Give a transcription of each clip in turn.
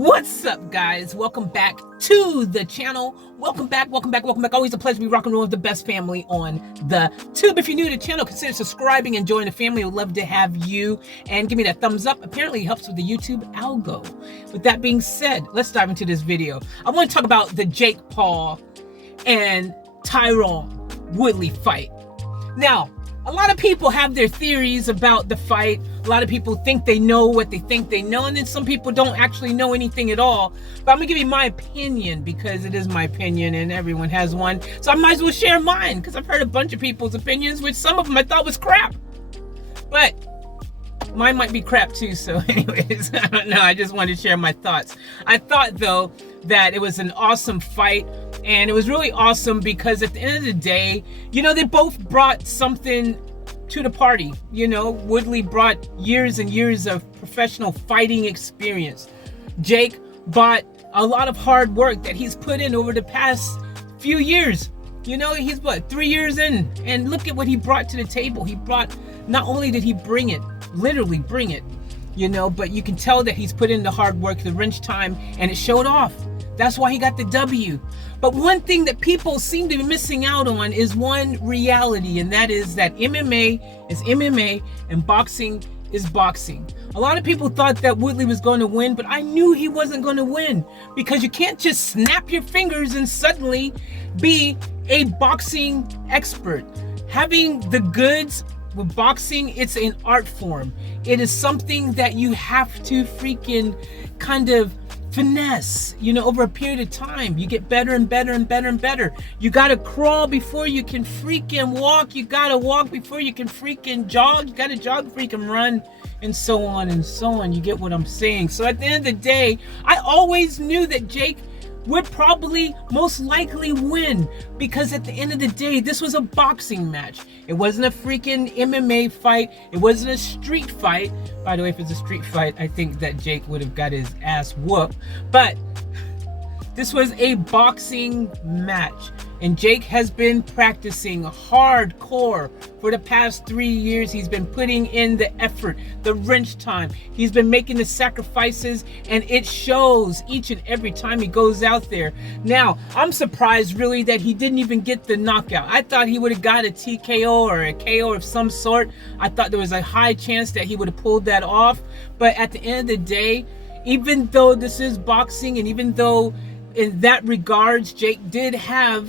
What's up, guys? Welcome back to the channel. Welcome back. Always a pleasure to be rocking with the best family on the tube. If you're new to the channel, consider subscribing and join the family. We'd love to have you, and give me that thumbs up. Apparently it helps with the YouTube algo. With that being said, let's dive into this video. I want to talk about the Jake Paul and Tyron Woodley fight. Now, a lot of people have their theories about the fight. A lot of people think they know what they think they know, and then some people don't actually know anything at all. But I'm gonna give you my opinion because it is my opinion and everyone has one. So I might as well share mine because I've heard a bunch of people's opinions, which some of them I thought was crap. But mine might be crap too, so anyways, I don't know. I just wanted to share my thoughts. I thought, though, that it was an awesome fight, and it was really awesome because at the end of the day, you know, they both brought something to the party. You know, Woodley brought years and years of professional fighting experience. Jake brought a lot of hard work that he's put in over the past few years. You know, he's what, 3 years in, and look at what he brought to the table. He brought, not only did he bring it, literally bring it, you know, but you can tell that he's put in the hard work, the wrench time, and it showed off. That's why he got the W. But one thing that people seem to be missing out on is one reality, and that is that MMA is MMA and boxing is boxing. A lot of people thought that Woodley was going to win, but I knew he wasn't going to win because you can't just snap your fingers and suddenly be a boxing expert. Having the goods with boxing, it's an art form. It is something that you have to freaking kind of finesse, you know, over a period of time. You get better and better and better and better. You gotta crawl before you can freaking walk. You gotta walk before you can freaking jog. You gotta jog before you can run, and so on and so on. You get what I'm saying? So at the end of the day, I always knew that Jake would probably most likely win because at the end of the day, this was a boxing match. It wasn't a freaking MMA fight. It wasn't a street fight. By the way, if it's a street fight, I think that Jake would have got his ass whooped. But this was a boxing match, and Jake has been practicing hardcore for the past 3 years. He's been putting in the effort, the wrench time. He's been making the sacrifices, and it shows each and every time he goes out there. Now, I'm surprised really that he didn't even get the knockout. I thought he would have got a TKO or a KO of some sort. I thought there was a high chance that he would have pulled that off. But at the end of the day, even though this is boxing, and even though in that regards Jake did have,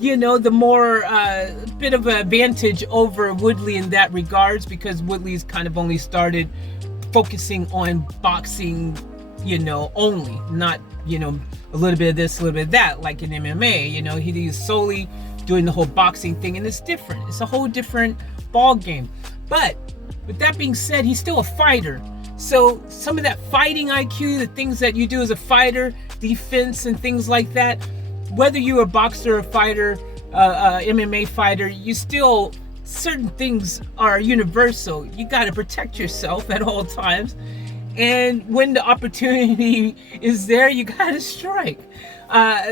you know, the more bit of an advantage over Woodley in that regards, because Woodley's kind of only started focusing on boxing, you know, only, not, you know, a little bit of this, a little bit of that, like in MMA. You know, he's solely doing the whole boxing thing, and it's different. It's a whole different ball game. But with that being said, he's still a fighter. So some of that fighting IQ, the things that you do as a fighter, defense and things like that, whether you're a boxer, a fighter, MMA fighter, you still, certain things are universal. You got to protect yourself at all times. And when the opportunity is there, you got to strike.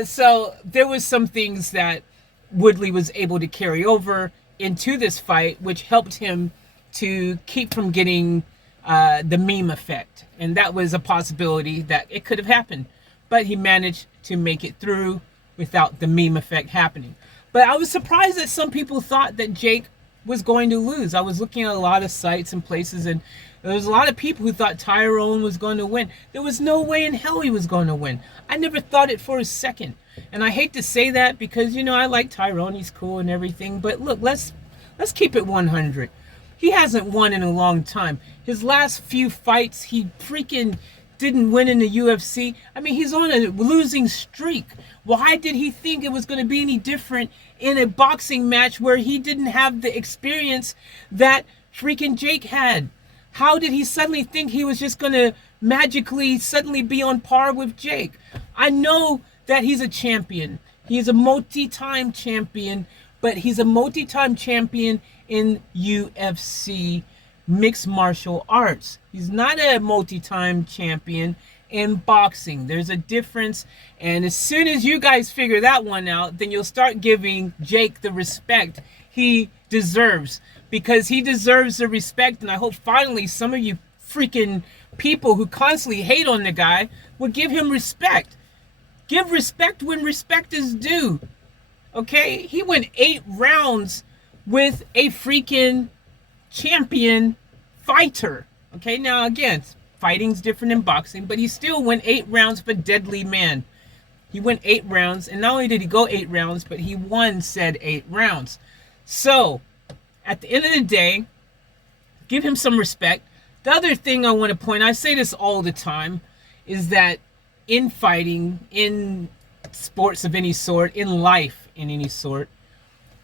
So there was some things that Woodley was able to carry over into this fight, which helped him to keep from getting the meme effect. And that was a possibility that it could have happened. But he managed to make it through without the meme effect happening. But I was surprised that some people thought that Jake was going to lose. I was looking at a lot of sites and places, and there was a lot of people who thought Tyron was going to win. There was no way in hell he was going to win. I never thought it for a second. And I hate to say that because, you know, I like Tyron. He's cool and everything. But look, let's keep it 100. He hasn't won in a long time. His last few fights, he freaking didn't win in the UFC. I mean, he's on a losing streak. Why did he think it was going to be any different in a boxing match where he didn't have the experience that freaking Jake had? How did he suddenly think he was just going to magically suddenly be on par with Jake? I know that he's a champion. He's a multi-time champion, but he's a multi-time champion in UFC mixed martial arts. He's not a multi-time champion in boxing. There's a difference, and as soon as you guys figure that one out, then you'll start giving Jake the respect he deserves, because he deserves the respect. And I hope finally some of you freaking people who constantly hate on the guy would give him respect. Give respect when respect is due. Okay? He went 8 rounds with a freaking champion fighter. Okay? Now, again, fighting's different than boxing, but he still went 8 rounds with a deadly man. He went 8 rounds, and not only did he go 8 rounds, but he won said 8 rounds. So, at the end of the day, give him some respect. The other thing I want to point, I say this all the time, is that in fighting, in sports of any sort, in life in any sort,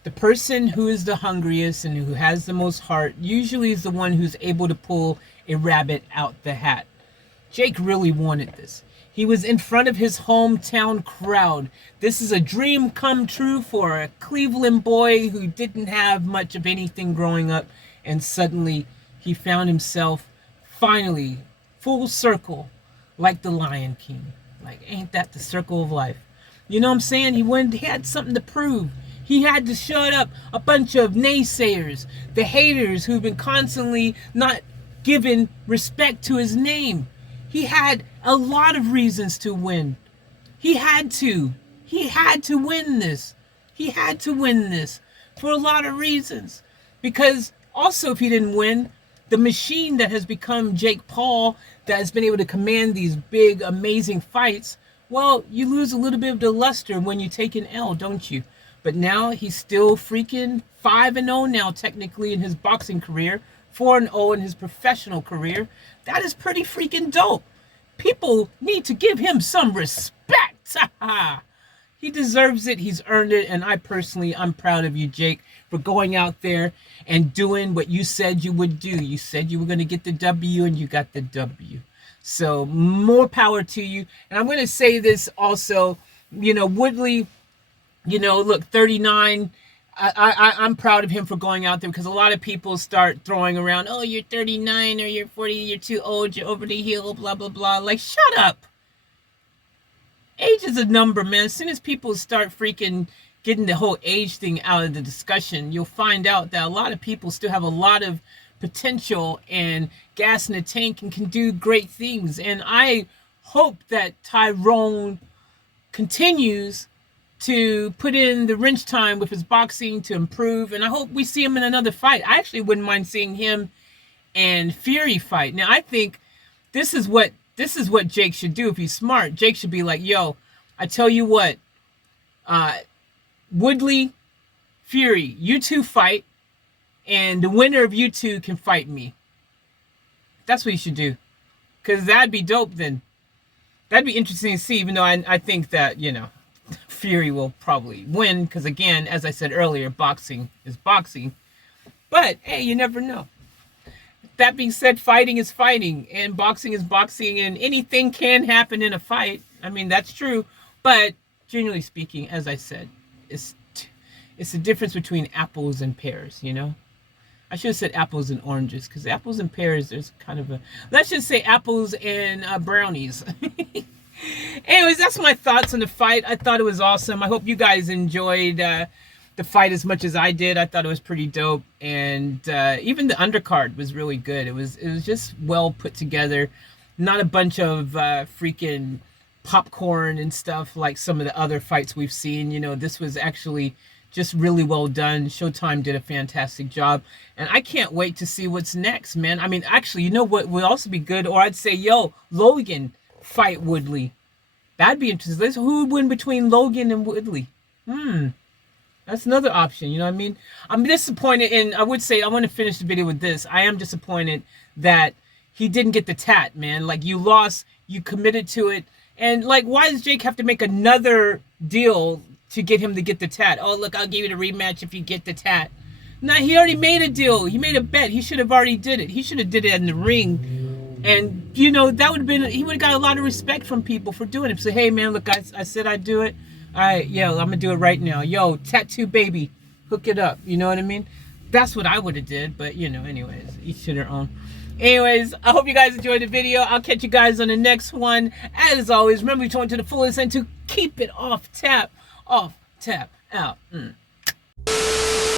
the person who is the hungriest and who has the most heart usually is the one who's able to pull a rabbit out the hat. Jake really wanted this. He was in front of his hometown crowd. This is a dream come true for a Cleveland boy who didn't have much of anything growing up, and suddenly he found himself finally full circle like the Lion King. Like, ain't that the circle of life? You know what I'm saying? He had something to prove. He had to shut up a bunch of naysayers, the haters who've been constantly not giving respect to his name. He had a lot of reasons to win. He had to. He had to win this. He had to win this for a lot of reasons. Because also, if he didn't win, the machine that has become Jake Paul, that has been able to command these big, amazing fights, well, you lose a little bit of the luster when you take an L, don't you? But now he's still freaking 5-0 now, technically, in his boxing career. 4-0 in his professional career. That is pretty freaking dope. People need to give him some respect. He deserves it. He's earned it. And I'm proud of you, Jake, for going out there and doing what you said you would do. You said you were going to get the W, and you got the W. So more power to you. And I'm going to say this also, Woodley, look, 39. I'm proud of him for going out there, because a lot of people start throwing around, oh, you're 39 or you're 40, you're too old, you're over the hill, blah, blah, blah. Like, shut up. Age is a number, man. As soon as people start freaking getting the whole age thing out of the discussion, you'll find out that a lot of people still have a lot of potential and gas in the tank and can do great things. And I hope that Tyron continues to put in the wrench time with his boxing to improve, and I hope we see him in another fight. I actually wouldn't mind seeing him and Fury fight. Now, I think this is what Jake should do if he's smart. Jake should be like, yo, I tell you what, Woodley, Fury, you two fight, and the winner of you two can fight me. That's what he should do, because that'd be dope then. That'd be interesting to see, even though I think that, Fury will probably win, because again, as I said earlier, boxing is boxing. But hey, you never know. That being said, fighting is fighting, and boxing is boxing, and anything can happen in a fight. I mean, that's true. But generally speaking, as I said, it's the difference between apples and pears, I should have said apples and oranges, because apples and pears, there's kind of let's just say apples and brownies. Anyways, that's my thoughts on the fight. I thought it was awesome. I hope you guys enjoyed the fight as much as I did. I thought it was pretty dope, and even the undercard was really good. It was just well put together. Not a bunch of freaking popcorn and stuff like some of the other fights we've seen. This was actually just really well done. Showtime did a fantastic job, and I can't wait to see what's next, man. I mean, actually, what would also be good, or I'd say, Logan fight Woodley. That'd be interesting. Who would win between Logan and Woodley? That's another option. You know what I mean? I'm disappointed, and I would say, I want to finish the video with this. I am disappointed that he didn't get the tat, man. Like, you lost, you committed to it, and like, why does Jake have to make another deal to get him to get the tat? Oh, look, I'll give you the rematch if you get the tat. Nah, he already made a deal. He made a bet. He should have already did it. He should have did it in the ring. And, that would have been, he would have got a lot of respect from people for doing it. So, hey, man, look, I said I'd do it. All right, I'm going to do it right now. Yo, tattoo baby, hook it up. You know what I mean? That's what I would have did. But, anyways, each to their own. Anyways, I hope you guys enjoyed the video. I'll catch you guys on the next one. As always, remember to turn to the fullest and to keep it off tap, out.